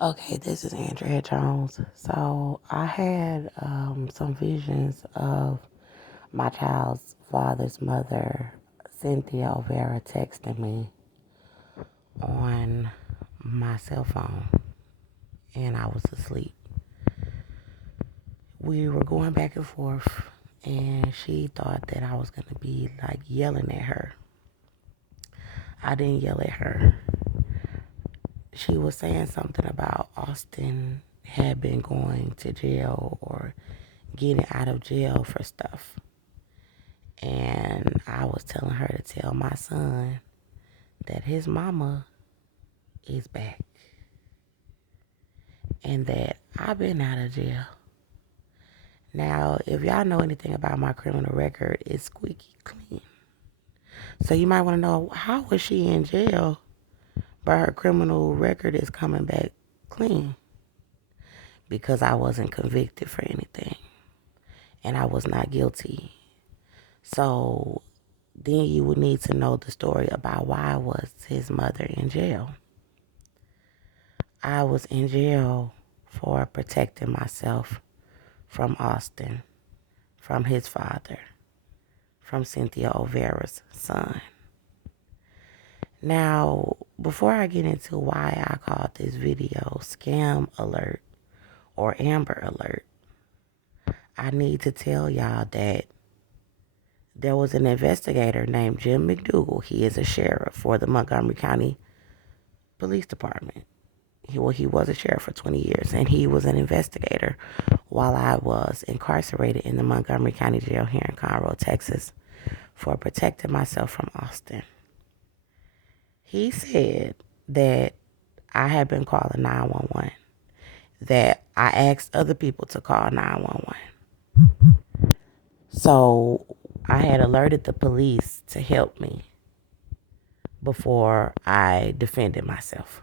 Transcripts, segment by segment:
Okay, this is Andrea Jones. So I had some visions of my child's father's mother, Cynthia Olvera, texting me on my cell phone, and I was asleep. We were going back and forth, and she thought that I was going to be like yelling at her. I didn't yell at her. She was saying something about Austin had been going to jail or getting out of jail for stuff. And I was telling her to tell my son that his mama is back and that I've been out of jail. Now, if y'all know anything about my criminal record, it's squeaky clean. So you might want to know, how was she in jail, but her criminal record is coming back clean? Because I wasn't convicted for anything and I was not guilty. So then you would need to know the story about why was his mother in jail. I was in jail for protecting myself from Austin, from his father, from Cynthia Olvera's son. Now, before I get into why I called this video Scam Alert or Amber Alert, I need to tell y'all that there was an investigator named Jim McDougal. He is a sheriff for the Montgomery County Police Department. He was a sheriff for 20 years, and he was an investigator while I was incarcerated in the Montgomery County Jail here in Conroe, Texas, for protecting myself from Austin. He said that I had been calling 911, that I asked other people to call 911. So I had alerted the police to help me before I defended myself.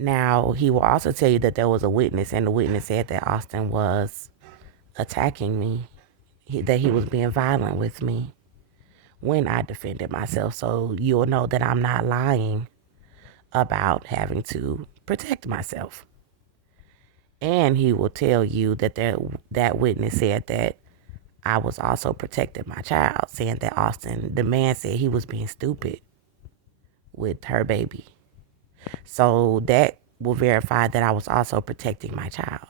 Now, he will also tell you that there was a witness, and the witness said that Austin was attacking me, that he was being violent with me when I defended myself. So you'll know that I'm not lying about having to protect myself. And he will tell you that that witness said that I was also protecting my child, saying that Austin, the man, said he was being stupid with her baby. So that will verify that I was also protecting my child.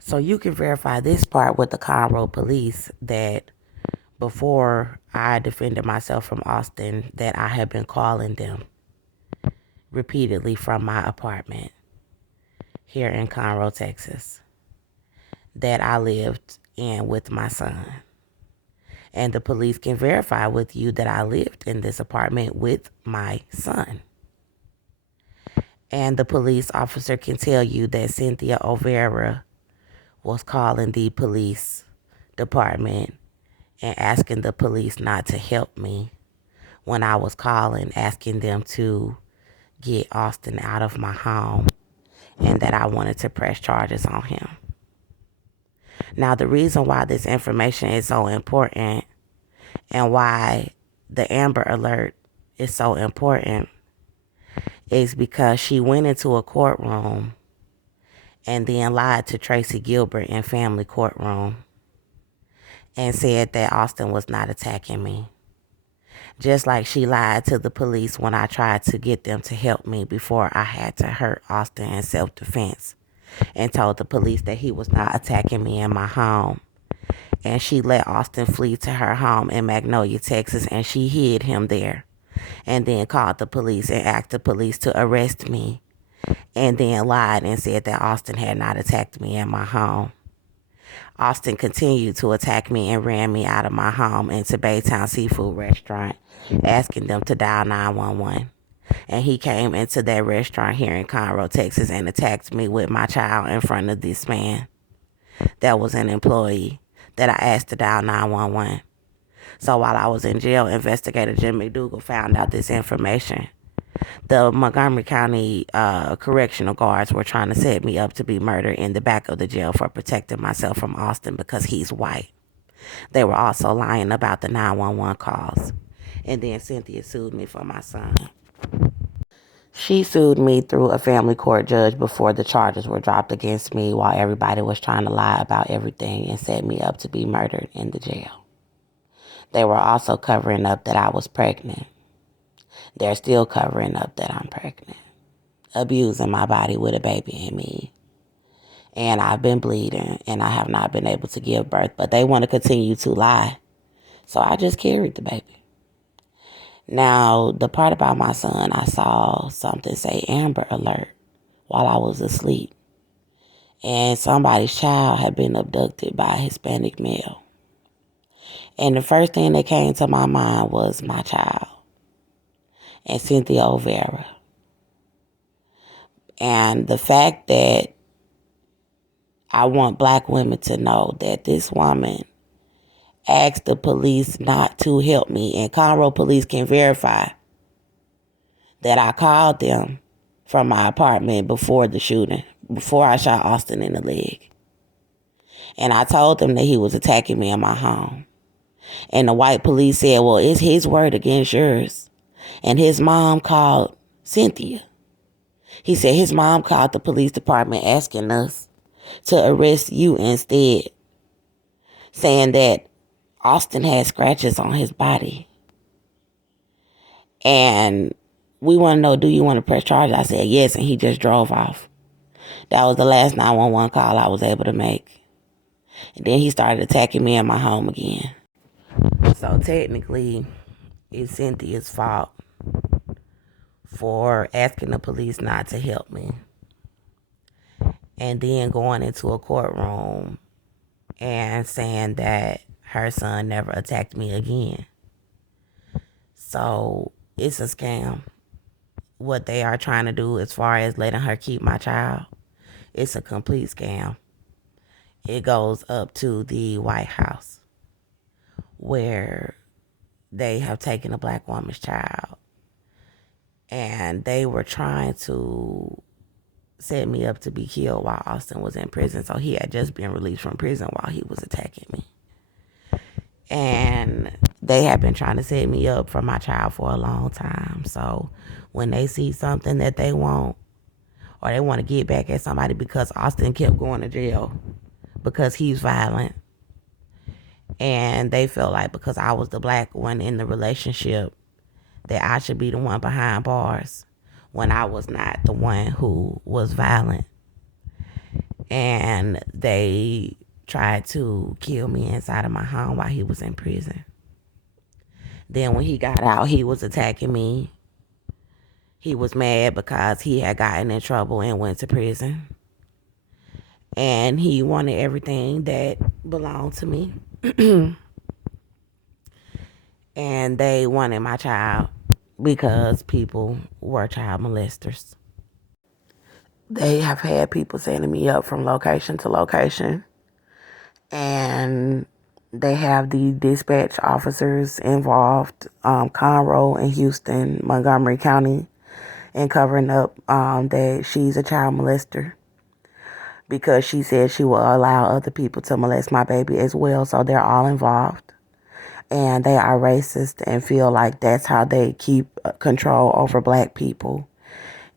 So you can verify this part with the Conroe police, that before I defended myself from Austin, that I had been calling them repeatedly from my apartment here in Conroe, Texas, that I lived in with my son. And the police can verify with you that I lived in this apartment with my son. And the police officer can tell you that Cynthia Olvera was calling the police department and asking the police not to help me when I was calling, asking them to get Austin out of my home and that I wanted to press charges on him. Now, the reason why this information is so important and why the Amber Alert is so important is because she went into a courtroom and then lied to Tracy Gilbert in family courtroom and said that Austin was not attacking me. Just like she lied to the police when I tried to get them to help me before I had to hurt Austin in self-defense, and told the police that he was not attacking me in my home. And she let Austin flee to her home in Magnolia, Texas, and she hid him there. And then called the police and asked the police to arrest me. And then lied and said that Austin had not attacked me in my home. Austin continued to attack me and ran me out of my home into Baytown Seafood Restaurant, asking them to dial 911. And he came into that restaurant here in Conroe, Texas, and attacked me with my child in front of this man that was an employee that I asked to dial 911. So while I was in jail, investigator Jim McDougal found out this information. The Montgomery County correctional guards were trying to set me up to be murdered in the back of the jail for protecting myself from Austin because he's white. They were also lying about the 911 calls. And then Cynthia sued me for my son. She sued me through a family court judge before the charges were dropped against me while everybody was trying to lie about everything and set me up to be murdered in the jail. They were also covering up that I was pregnant. They're still covering up that I'm pregnant, abusing my body with a baby in me. And I've been bleeding and I have not been able to give birth, but they want to continue to lie. So I just carried the baby. Now, the part about my son, I saw something say Amber Alert while I was asleep. And somebody's child had been abducted by a Hispanic male. And the first thing that came to my mind was my child and Cynthia Olvera. And the fact that I want black women to know that this woman asked the police not to help me, and Conroe police can verify that I called them from my apartment before the shooting, before I shot Austin in the leg. And I told them that he was attacking me in my home. And the white police said, well, it's his word against yours. And his mom called Cynthia. He said his mom called the police department asking us to arrest you instead, saying that Austin had scratches on his body. And we want to know, do you want to press charges? I said yes, and he just drove off. That was the last 911 call I was able to make. And then he started attacking me in my home again. So technically, it's Cynthia's fault for asking the police not to help me. And then going into a courtroom and saying that her son never attacked me again. So it's a scam. What they are trying to do as far as letting her keep my child, it's a complete scam. It goes up to the White House where they have taken a black woman's child. And they were trying to set me up to be killed while Austin was in prison. So he had just been released from prison while he was attacking me. And they have been trying to set me up for my child for a long time. So when they see something that they want, or they want to get back at somebody because Austin kept going to jail because he's violent, and they felt like because I was the black one in the relationship that I should be the one behind bars when I was not the one who was violent. And they tried to kill me inside of my home while he was in prison. Then when he got out, he was attacking me. He was mad because he had gotten in trouble and went to prison. And he wanted everything that belonged to me. And they wanted my child because people were child molesters. They have had people setting me up from location to location. And they have the dispatch officers involved, Conroe and Houston, Montgomery County, in covering up that she's a child molester because she said she will allow other people to molest my baby as well. So they're all involved. And they are racist and feel like that's how they keep control over black people,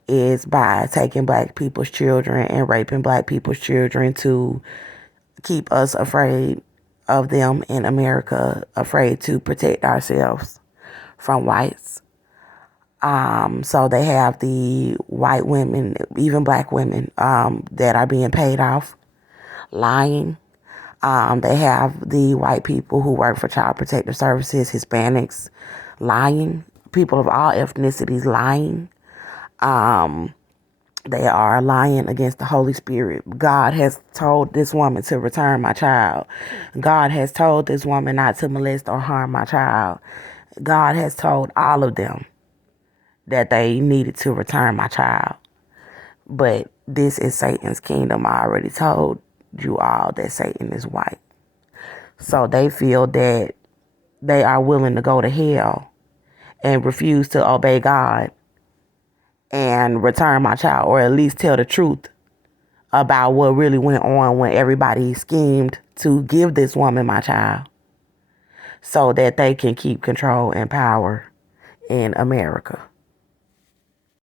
is by taking black people's children and raping black people's children to keep us afraid of them in America, afraid to protect ourselves from whites. So they have the white women, even black women, that are being paid off, lying. They have the white people who work for Child Protective Services, Hispanics, lying. People of all ethnicities lying. They are lying against the Holy Spirit. God has told this woman to return my child. God has told this woman not to molest or harm my child. God has told all of them that they needed to return my child. But this is Satan's kingdom. I already told you all that Satan is white. So they feel that they are willing to go to hell and refuse to obey God and return my child, or at least tell the truth about what really went on when everybody schemed to give this woman my child so that they can keep control and power in America.